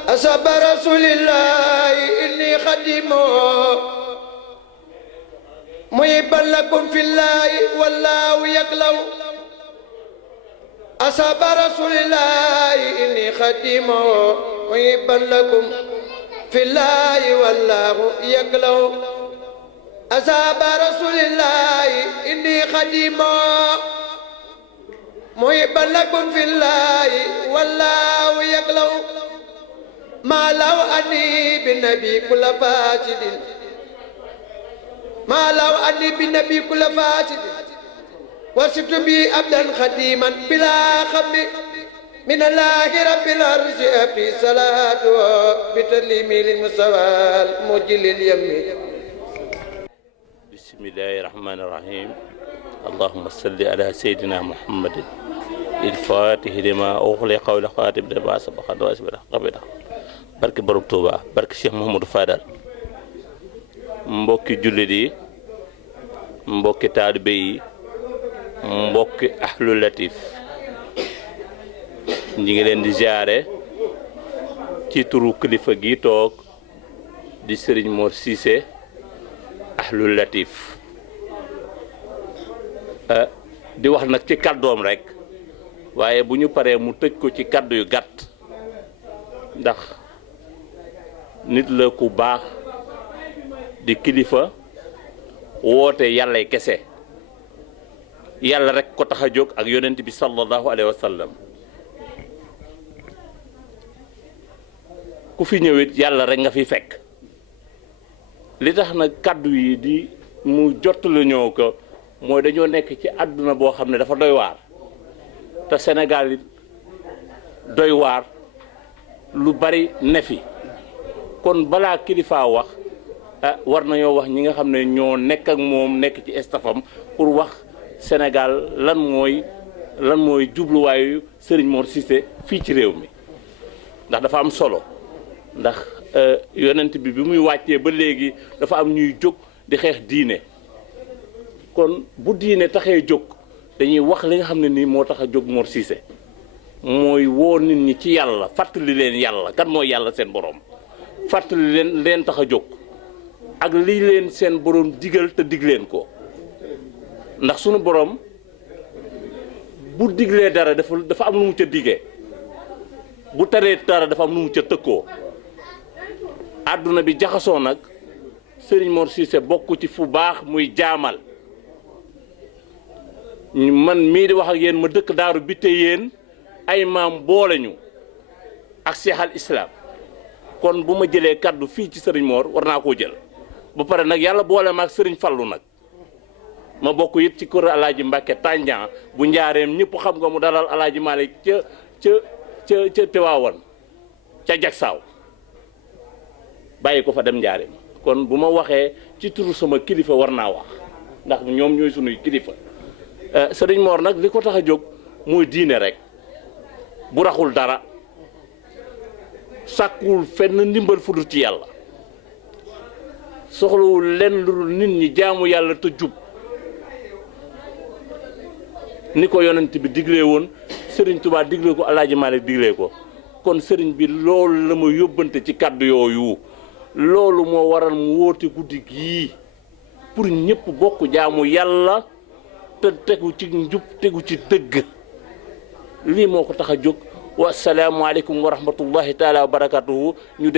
أصحاب رسول الله إني خديمه محبا لكم في الله والله يقلو أصحاب رسول الله إني خديمه محبا لكم في الله والله يقلو أصحاب رسول الله إني خديمه محبا لكم في الله والله يقلو ما لو أني بالنبي كل فاسد ما لو أني بالنبي كل فاسد وصفت بي عبدا خديما بلا خم من الله رب العرش أبي صلاة بتسليم للمستوى المجل اليمين. بسم الله الرحمن الرحيم. اللهم صل على سيدنا محمد الفاتح لما أغلق والخاتم لما سبق الناس بالحق barke borom Touba barke Cheikh Mouhamadou Fadal mbokki jullit yi mbokki taalibe yi mbokki ahlu latif ñi ngi leen di ziare ci turu kilifa gi toog di Serigne Mor Cissé ahlu latif di wax nag ci kàddoom rek waaye bu ñu paree mu tëj ko ci kàddu yu gàtt ndax nit la ku baax di kilifa woote yàllay kese yàlla rek ko tax a jóg ak yonent bi sallallahu alayhi wa sallam ku fi ñëwit yàlla rek nga fi fekk li tax nag kàddu yi di mu jot la ñëw ko mooy dañoo nekk ci àdduna boo xam ne dafa doy waar te Sénégal it doy waar lu bari ne fi kon balaa kilifa wax war nañoo wax ñi nga xam ne ñoo nekk ak moom nekk ci estafam pour wax Sénégal lan mooy jubluwaayu Serigne Mor Cissé fii ci réew mi ndax dafa am solo ndax yonent bi muy wàccee ba léegi dafa am ñuy jóg di xeex diine kon bu diine taxee jóg dañuy wax li nga xam ne nii moo tax a jóg Mor Cissé mooy woo nit ñi ci yàlla fàttali leen yàlla kan mooy yàlla seen borom fàttali leen tax a jóg ak lii leen seen borom digal te dig leen ko ndax sunu borom bu diglee dara dafa am lu mu ca digee bu taree dara dafa am lu mu ca tëkkoo àdduna bi jaxasoo nag Serigne Mor Cissé bokk ci fu baax muy jaamal man mii di wax ak yéen ma dëkk daaru bi te yéen ay maam boole ñu ak Cheikh al Islam kon bu ma jëlee kaddu fii ci Serigne Mor war naa koo jël ba pare nag yàlla boole ma ak Serigne Fallou nag ma bokk it ci kër Alaaji Mbàkke Tànjaan bu njaareem ñëpp xam nga mu dalal Alaaji Malick ca Tiwaawan ca Jaksaaw bàyyi ko fa dem njaareem kon bu ma waxee ci turu sama kilifa war naa wax ndax ñoom ñooy sunuy kilifa Serigne Mor nag li ko tax a jóg mooy diine rek bu raxul dara sàkkuwul fenn ndimbal fu dul ci yàlla soxlawul lenn lu nit ñi jaamu yàlla te jub ni ko yonent bi diglee woon Serigne Touba diglee ko Alaaji Maalik diglee ko kon Serigne bi loolu la ma yóbbante ci kàddu yooyu loolu moo waral mu woote guddi gii pour ñëpp bokk jaamu yàlla te tegu ci njub tegu ci dëgg lii moo ko tax a jóg wasalaamualeykum wa rahmatullahi taala wa barakatuhu ñu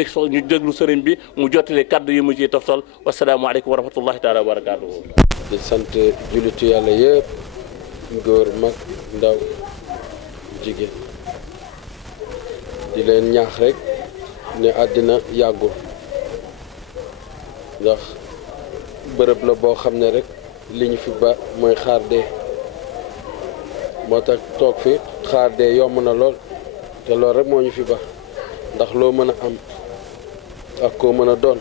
déglu sëriñ bi mu jottali kaddu yi mu ciy toftal wasalaamualeykum wa rahmatullahi taala wa barakatuhu. di sant jullitu yàlla yëpp góor mag ndaw jigéen di leen ñaax rek ne àddina yàggul ndax bërëb la boo xam ne rek li ñu fi ba mooy xaar dee moo tax toog fi xaar dee yomb na lool te loolu rek moo ñu fi ba ndax loo mën a am ak koo mën a doon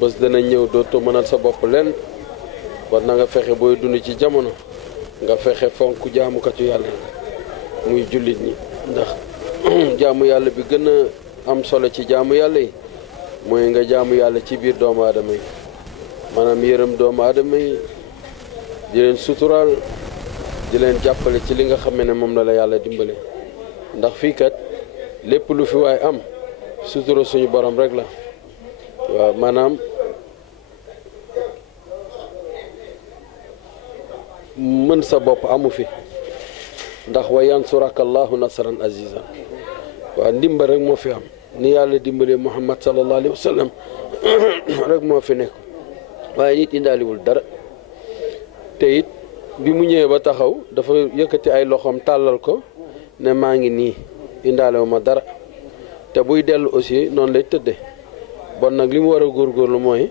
bés dana ñëw dootoo mënal sa bopp lenn war na nga fexe booy dund ci jamono nga fexe fonk jaamukatu yàlla muy jullit ñi ndax jaamu yàlla bi gën a am solo ci jaamu yàlla yi mooy nga jaamu yàlla ci biir doomu aadama yi maanaam yërëm doomu aadama yi di leen suturaal di leen jàppale ci li nga xam ne moom la yàlla dimbale ndax fii kat lépp lu fi waay am sutura suñu borom rek la waaw maanaam mën sa bopp amu fi ndax wa yansuraka allahu nasran azizan waaw ndimbal rek moo fi am ni yàlla dimbalee muhammad sallallahu alayhi wa sallam rek moo fi nekk waaye nit indaaliwul dara te it bi mu ñëwee ba taxaw dafa yëkkati ay loxoom tàllal ko ne maa ngi nii indaalewu ma dara te buy dellu aussi noonu lay tëdde bon nag li mu war a góorgóorlu mooy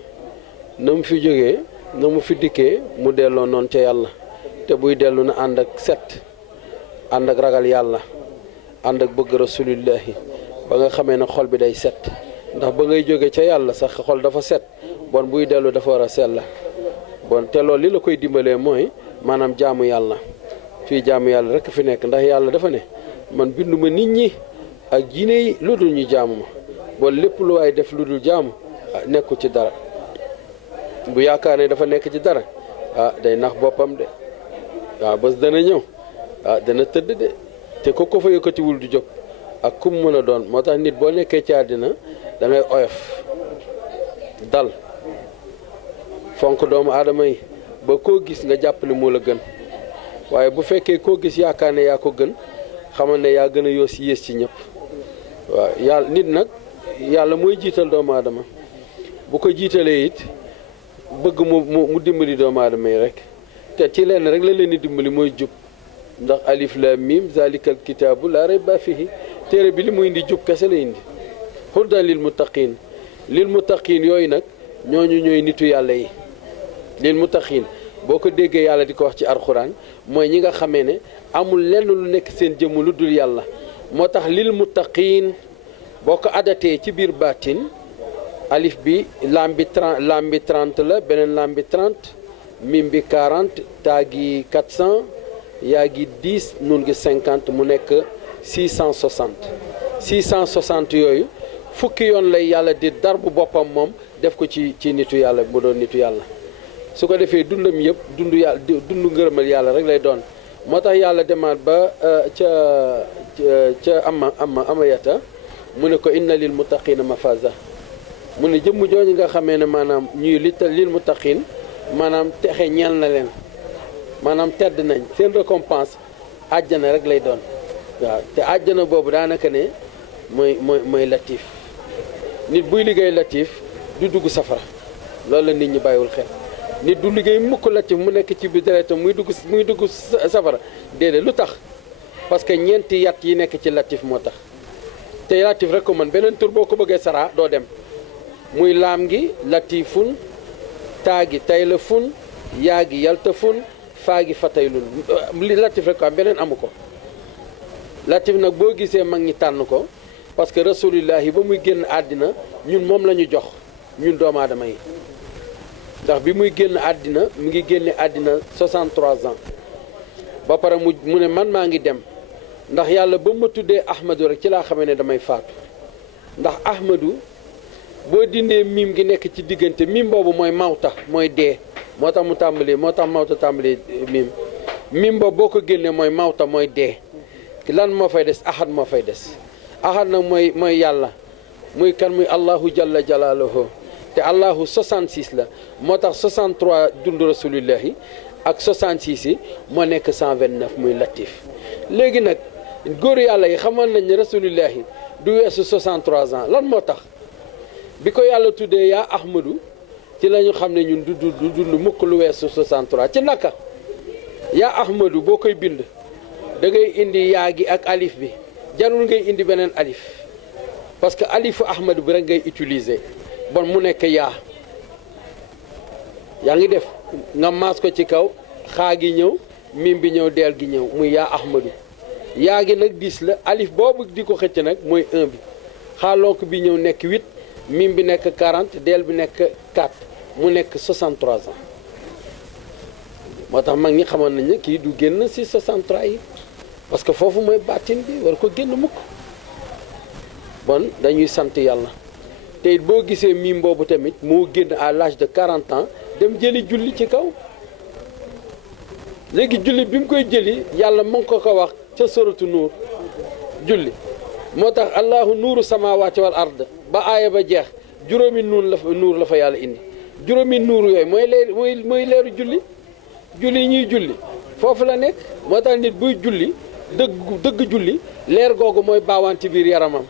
na mu fi jógee na mu fi dikkee mu delloo noonu ca yàlla te buy dellu na ànd ak set ànd ak ragal yàlla ànd ak bëgg rasulillahi ba nga xamee ne xol bi day set ndax ba ngay jóge ca yàlla sax xol dafa set bon buy dellu dafa war a sell bon te loolu li la koy dimbalee mooy maanaam jaamu yàlla fii jaamu yàlla rek fi nekk ndax yàlla dafa ne man binduma nit ñi ak jinne yi lu dul ñu jaamu ma bon lépp lu waay def lu dul jaamu nekku ci dara bu yaakaar ne dafa nekk ci dara day nax boppam de waaw bés dana ñëw dana tëdd de te ko fa yëkkatiwul du jóg ak kum mën a doon moo tax nit boo nekkee ci àddina da ngay oyof dal fonk doomu aadama yi ba koo gis nga jàppale moo la gën waaye bu fekkee koo gis yaakaar ne yaa ko gën xamal ne yaa gën a yoos yées ci ñëpp waaw yàlla nit nag yàlla mooy jiital doomu aadama bu ko jiitalee it bëgg mu dimbali doomu aadama yi rek te ci lenn rek la leen di dimbali mooy jub ndax alif lam mim zalikal kitaabu laa rayba fihi téere bi li mu indi jub kese la indi hudan lil muttaqin yooyu nag ñooñu ñooy nitu yàlla yi lil muttaqin boo ko déggee yàlla di ko wax ci alxuraan mooy ñi nga xamee ne amul lenn lu nekk seen jëmm lu dul yàlla moo tax lil muttaqin boo ko adatee ci biir baatin alif bi lam bi 30 la beneen lam bi 30 mim bi 40 taa gi 400 yaa gi 10 nun gi 50 mu nekk 660 yooyu fukki yoon lay yàlla di dar bu boppam moom def ko ci nitu yàlla mu doon nitu yàlla su ko defee dundam yëpp dund ngërëmal yàlla rek lay doon moo tax yàlla demaat ba ca amayata mu ne ko inna lil muttaqina mafaza mu ne jëmm jooju nga xamee ne maanaam ñuy lil muttaqin maanaam texe ñeel na leen maanaam tedd nañ seen récompense àjjana rek lay doon waaw te àjjana boobu daanaka ne mooy latif nit buy liggéey latif du dugg safara loolu la nit ñi bàyyiwul xel nit du liggéey mukk latif mu nekk ci biir deretam muy dugg safara déedéet lu tax parce que ñeenti yat yi nekk ci latif moo tax te latif rek ko man beneen tur boo ko bëggee saraa doo dem muy laam gi latifun taa gi tayla fun yaa gi yalta fun faa gi fataylun li latif rek ko am beneen amu ko latif nag boo gisee mag ñi tànn ko parce que rasulillahi ba muy génn àddina ñun moom la ñu jox ñun doomu aadama yi ndax bi muy génn àddina mu ngi génne àddina 63 ans ba pare mu ne man maa ngi dem ndax yàlla ba ma tuddee ahmadu rek ci laa xamee ne damay faatu ndax ahmadu boo dindee miim gi nekk ci diggante miim boobu mooy mawta mooy dee moo tax mawta tàmbali miim boobu boo ko génnee mooy mawta mooy dee lan moo fay des ahad moo fay des ahad nag mooy yàlla muy kan muy allahu jalla jalaaluhu te allahu 66 la moo tax 63 dund rasulillahi ak 66 yi moo nekk 129 muy latif léegi nag góoru yàlla yi xamoon nañ ne rasulillahi du weesu 63 ans lan moo tax bi ko yàlla tuddee yaa ahmadu ci la ñu xam ne ñun du dund mukk lu weesu 63 ci naka yaa ahmadu boo koy bind da ngay indi yaa gi ak alif bi jarul ngay indi beneen alif parce que alifu ahmadu bi rek ngay utiliser bon mu nekk yaa ngi def nga maas ko ci kaw xaa gi ñëw mim bi ñëw deel gi ñëw muy yaa ahmadu yaa gi nag 10 la alif boobu di ko xëcc nag mooy 1 bi xaalonk bi ñëw nekk 8 mim bi nekk 40 deel bi nekk 4 mu nekk 63 ans moo tax mag ñi xamoon nañ ne kii du génn si 63 yi parce que foofu mooy baatin bi war ko génn mukk bon dañuy sant yàlla te it boo gisee mim boobu tamit moo génn à l'âge de 40 ans dem jëli julli ci kaw léegi julli bi mu koy jëli yàlla mu ngi ko wax ca soratu nuur julli moo tax allahu nuuru samawati wal ard ba aaya ba jeex juróomi nuur la fa yàlla indi juróomi nuur yooyu mooy leeru julli julli ñuy julli foofu la nekk moo tax nit buy julli dëgg julli leer googu mooy baawaan ci biir yaramam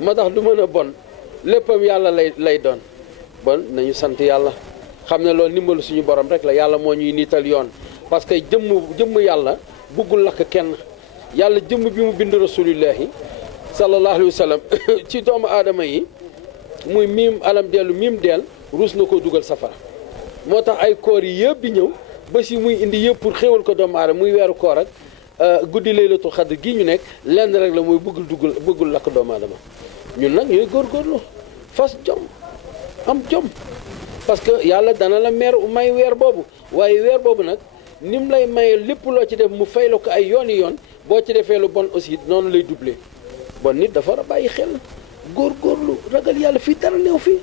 moo tax du mën a bon léppam yàlla lay doon bon nañu sant yàlla xam ne loolu ndimbalu suñu borom rek la yàlla moo ñuy niital yoon parce que jëmm yàlla buggul lakk kenn yàlla jëmm bi mu bind rasulillahi sallallahu alayhi wa sallam ci doomu aadama yi muy miim alam dellu miim deel ruus na koo dugal safara moo tax ay koor yi yëpp di ñëw ba si muy indi yëpp pour xéwal ko doomu aadama muy weeru koor ak guddi laylatul xadr gi ñu nekk lenn rek la muy bëggul lakk doomu aadama ñun nag ñooy góorgóorlu fas jom am jom parce que yàlla dana la may weer boobu waaye weer boobu nag ni mu lay maye lépp loo ci def mu fay la ko ay yooni yoon boo ci defee lu bon aussi noonu lay doublé bon nit dafa war a bàyyi xel góorgóorlu ragal yàlla fii dara néew fii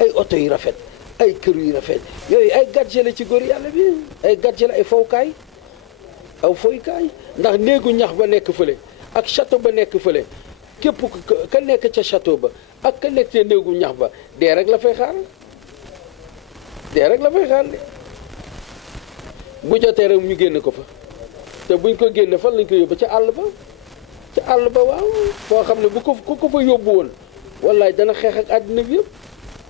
ay oto yu rafet ay kër yu rafet yooyu ay gadget la ci góor yàlla bi ay gadget la ay fowkaay aw foykaay ndax néegu ñax ba nekk fële ak château ba nekk fële képp ka nekk ca château ba ak ka nekk ca néegu ñax ba dee rek la fay xaar de bu jotee rek ñu génne ko fa te buñ ko génne fan lañ ko yóbbu ca àll ba waaw foo xam ne bu ko fa yóbbu woon wallaay dana xeex ak àddina bi yëpp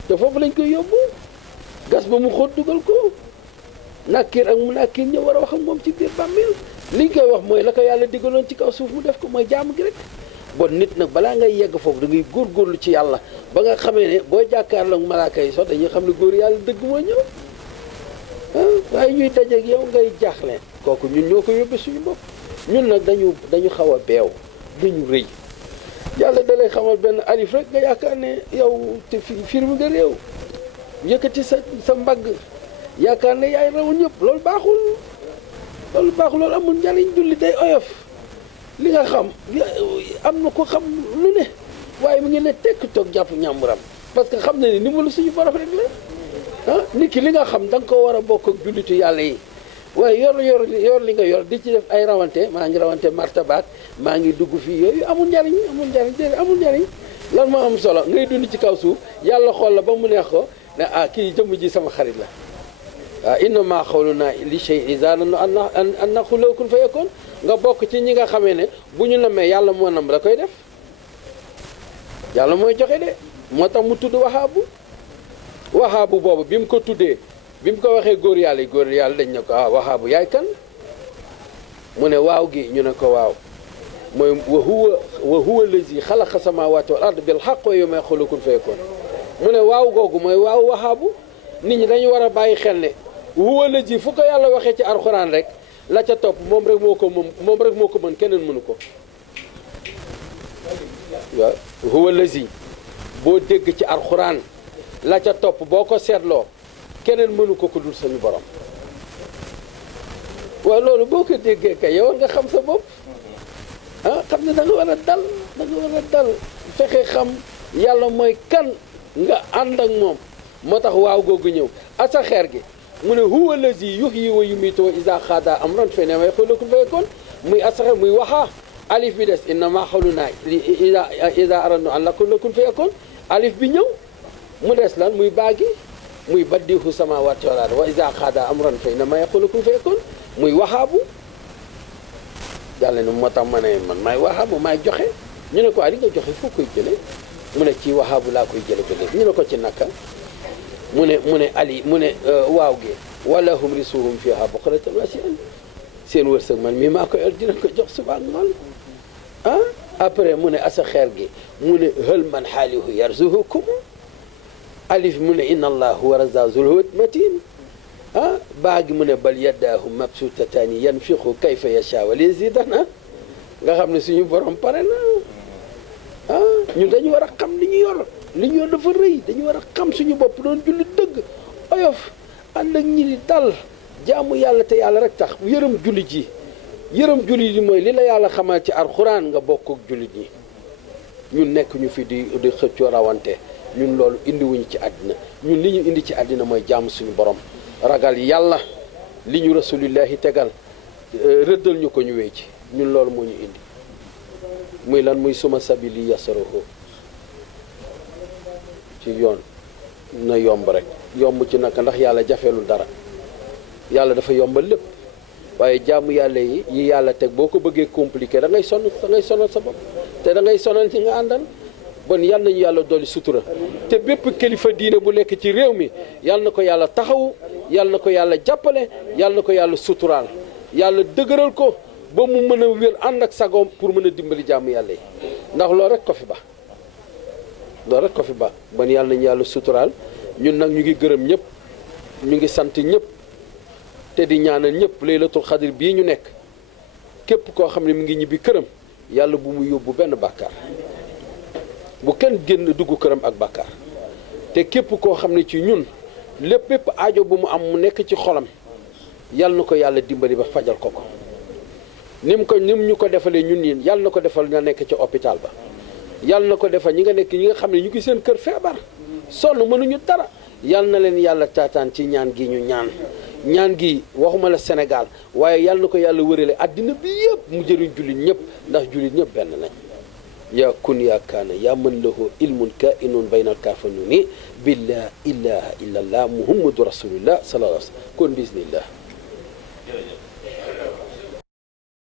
te foofu lañ koy yóbbu gas ba mu xóot dugal ko nakkiir ak mu nakkiir ñëw war a wax ak moom ci biir bàmmeel liñ koy wax mooy la ko yàlla digaloon ci kaw suuf mu def ko mooy jaamu gi rek bon nit nag balaa ngay yegg foofu da ngay góorgóorlu ci yàlla ba nga xamee ne boo jàkkaarloo ak malaaka yi sax dañuy xam ne góor yàlla dëgg moo ñëw waaye ñuy dajeeg yow ngay jaaxle kooku ñun ñoo ko yóbbee suñu bopp ñun nag dañu xaw a beew dañu rëy yàlla da lay xamal benn alif rek nga yaakaar ne yow te firme nga réew yëkkati sa mbagg yaakaar ne yaay raw ñëpp loolu baaxul loolu amul njariñ julli day oyof li nga xam am na ko xam lu ne waaye mu ngi ne tekk toog jàpp ñàmburam parce que xam na ne ndimbalu suñu borom rek la nit ki li nga xam da nga ko war a bokk ak jullitu yàlla yi waaye yor li nga yor di ci def ay rawante maa ngi rawante martabaak maa ngi dugg fii yooyu amul njariñ lan moo am solo ngay dund ci kaw suuf yàlla xool la ba mu neex ko ne kii jëmm ji sama xarit la waaw innama xawluna li shay'in iza zanna an naqula lahu kun fayakun nga bokk ci ñi nga xamee ne bu ñu namee yàlla moo nam da koy def yàlla mooy joxe de moo tax mu tudd wahaabu boobu bi mu ko tuddee bi mu ko waxee góor yàlla dañ ne ko wahaabu yaay kan mu ne waaw gi ñu ne ko waaw mooy wa huwa allazi xalaqa samawati wal ard bil haqq wa yawma yaqulu kun fayakun mu ne waaw googu mooy waaw wahaabu nit ñi dañu war a bàyyi xel ne huwa allazi fu ko yàlla waxee ci alxuraan rek la ca topp moom rek moo ko mën keneen mënu ko waaw huwa allazi boo dégg ci alxuraan la ca topp boo ko seetloo keneen mënu ko dul suñu borom waaw loolu boo ko déggee kay yow nga xam sa bopp xam ne da nga war a dal fexe xam yàlla mooy kan nga ànd ak moom moo tax waaw googu ñëw asa xeer gi mu ne huwa allazi yuhyi wa yumiitu wa iza xaada amran fa innamaa yaqulu kun fayakun muy asa xeer muy waxaa alif bi des innamaa qawlunaa iza aradnaa an naqula kun fayakun alif bi ñëw mu des lan muy baagi muy baddihu samaawaati wal ard wa iza xaada amran fa innamaa yaqulu kun fayakun muy waxaabu yàlla ne moo tax ma ne man maay waxaabu maay joxe ñu ne ko li nga joxe foo koy jële mu ne ci waxaabu laa koy jële ba léegi ñu ne ko ci naka mu ne ali mu ne waaw gi wala hum risuhum fiha bukratan wa asiyan seen wërsëg man mii maa koy yor dina ko jox suba ak ngoon après mu ne asa xeer gi mu ne hël man xaalihu yarzuhukum alif mu ne inna allah huwa razaqu zul matin baa gi mu ne bal yaddaahu mabsuutataani yanfiqu kayfa yashaa wa liyazidana nga xam ne suñu borom pare na ñun dañu war a xam li ñu yor dafa rëy dañu war a xam suñu bopp doon julli dëgg oyof ànd ak ñi di dal jaamu yàlla te yàlla rek tax yërëm jullit yi mooy li la yàlla xamal ci alxuraan nga bokk ak jullit yi ñun nekk ñu fi di xëccoo rawante ñun loolu indiwuñu ci àddina ñun li ñu indi ci àddina mooy jaamu suñu borom ragal yàlla li ñu rasulillahi tegal rëddal ñu ko ñu wéy ci ñun loolu moo ñu indi muy lan muy suma sabili yasaruhu ci yoon na yomb rek yomb ci naka ndax yàlla jafeelul dara yàlla dafa yombal lépp waaye jaamu yàlla yi yàlla teg boo ko bëggee compliqué da ngay sonal sa bopp te da ngay sonal ci nga àndal bon yal nañu yàlla dolli sutura te bépp kilifa diine bu nekk ci réew mi yal na ko yàlla taxawu yal na ko yàlla jàppale yal na ko yàlla suturaal yàlla dëgëral ko ba mu mën a wér ànd ak sagoom pour mën a dimbali jaamu yàlla yi ndax loolu rek ko fi ba bon yal nañu yàlla suturaal ñun nag ñu ngi gërëm ñëpp ñu ngi sant ñëpp te di ñaanal ñëpp laylatul xadir bii ñu nekk képp koo xam ne mi ngi ñibbi këram yàlla bu mu yóbbu benn bàkkaar bu kenn génn dugg këram ak bàkkaar te képp koo xam ne ci ñun lépp aajo bu mu am mu nekk ci xolam yàlla na ko yàlla dimbali ba fajal ko nim ñu ko defalee ñun ñi yàlla na ko defal nga nekk ci hôpital ba yàlla na ko defal ñi nga xam ne ñu ngi seen kër feebar sonn mënuñu dara yàlla na leen yàlla taataan ci ñaan gi ñu ñaan gi waxuma la Sénégal waaye yàlla na ko yàlla wërale àddina bi yëpp mu jëriñ jullit ñëpp ndax jullit ñëpp benn lañ yaa kun yaa kaana yaa man lahu ilmun kainun baynal kaafanuni billah ilaha illa allah muhammadu rasulullah sallallahu alayhi wa sallam kon bismillah.